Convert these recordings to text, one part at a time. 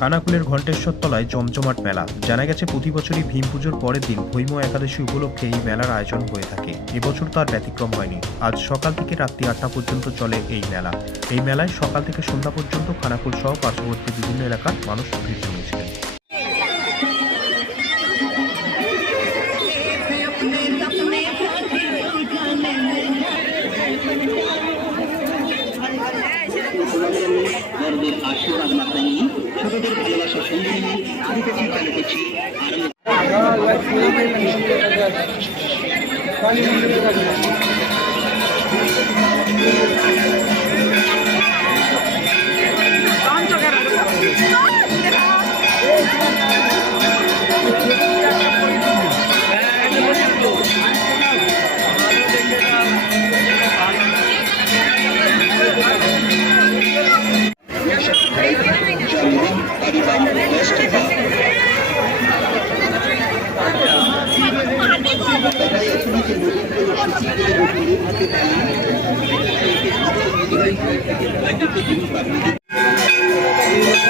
খানাকুলের ঘণ্টেশ্বর তলায় জমজমাট মেলা। জানা গেছে, প্রতি বছরই ভীম পুজোর পরের দিন ভৈম একাদশী উপলক্ষে এই মেলার আয়োজন হয়ে থাকে। এবছর তার ব্যতিক্রম হয়নি। আজ সকাল থেকে রাত্রি আটটা পর্যন্ত চলে এই মেলা। এই মেলায় সকাল থেকে সন্ধ্যা পর্যন্ত খানাকুল সহ পার্শ্ববর্তী বিভিন্ন এলাকার মানুষ ভিড় জমিয়েছিলেন। ছোটদের ভালোবাসা সঙ্গে নিয়ে শুরু করছি চালু করছি আরম্ভ জন্মদিন Thank you.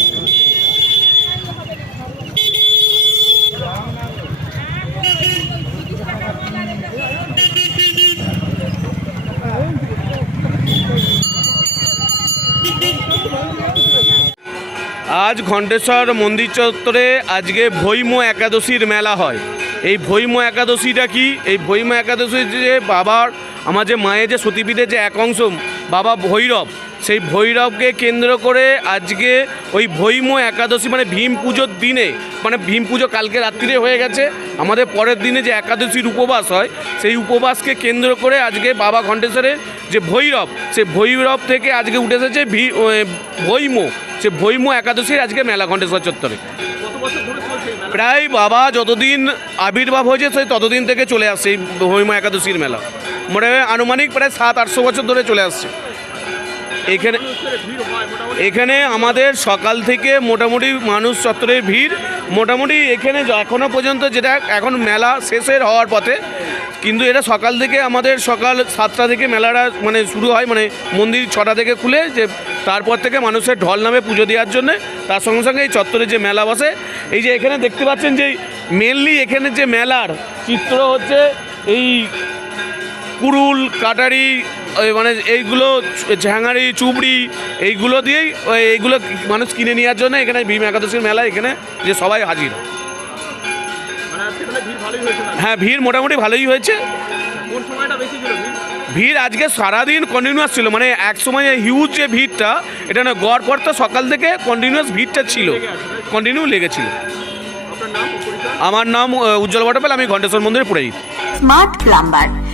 আজ ঘণ্টেশ্বর মন্দির চত্বরে আজকে ভৈম একাদশীর মেলা হয়। এই ভৈম একাদশীটা কি? এই ভৈম একাদশী যে বাবার, আমার যে মায়ের যে সতীপীঠের যে এক অংশ, বাবা ভৈরব সেই ভৈরবকে কেন্দ্র করে আজকে ওই ভৈম একাদশী মানে ভীম পুজোর দিনে মানে ভীম পুজো কালকে রাত্রিরে হয়ে গেছে। আমাদের পরের দিনে যে একাদশীর উপবাস হয়, সেই উপবাসকে কেন্দ্র করে আজকে বাবা ঘণ্টেশ্বরের যে ভৈরব, সেই ভৈরব থেকে আজকে উঠে এসেছে ভৈম। সে ভৈম একাদশীর আজকে মেলা ঘণ্টেশ্বর চত্বরে। প্রায় বাবা যতদিন আবির্ভাব হয়েছে, সেই ততদিন থেকে চলে আসছে এই ভৈম একাদশীর মেলা। মানে আনুমানিক প্রায় সাত আটশো বছর ধরে চলে আসছে। এখানে এখানে আমাদের সকাল থেকে মোটামুটি মানুষ চত্বরের ভিড়। মোটামুটি এখানে এখনও পর্যন্ত যেটা এখন মেলা শেষের হওয়ার পথে। কিন্তু এটা সকাল থেকে আমাদের সকাল সাতটা থেকে মেলাটা মানে শুরু হয় মানে মন্দির ছটা থেকে খুলে যে তারপর থেকে মানুষের ঢল নামে পুজো দেওয়ার জন্যে। তার সঙ্গে সঙ্গে এই চত্বরে যে মেলা বসে, এই যে এখানে দেখতে পাচ্ছেন যে মেনলি এখানে যে মেলার চিত্র হচ্ছে এই কুড়ুল কাটারি ওই মানে এইগুলো ঝ্যাঙারি চুবড়ি এইগুলো দিয়েই ওই এইগুলো মানুষ কিনে নেওয়ার জন্য এখানে ভীম একাদশীর মেলা এখানে যে সবাই হাজির। হ্যাঁ ভিড় মোটামুটি ভালোই হয়েছে। ভিড়? আজকে সারাদিন কন্টিনিউয়াস ছিল মানে এক সময় হিউজ যে ভিড়টা এটা না গড় পর তো সকাল থেকে কন্টিনিউয়াস ভিড়টা ছিল। কন্টিনিউ লেগেছিল। আমার নাম উজ্জ্বল বটপেল আমি ঘণ্টেশ্বর মন্দিরে পুরোহিত স্মার্ট প্লাম্বার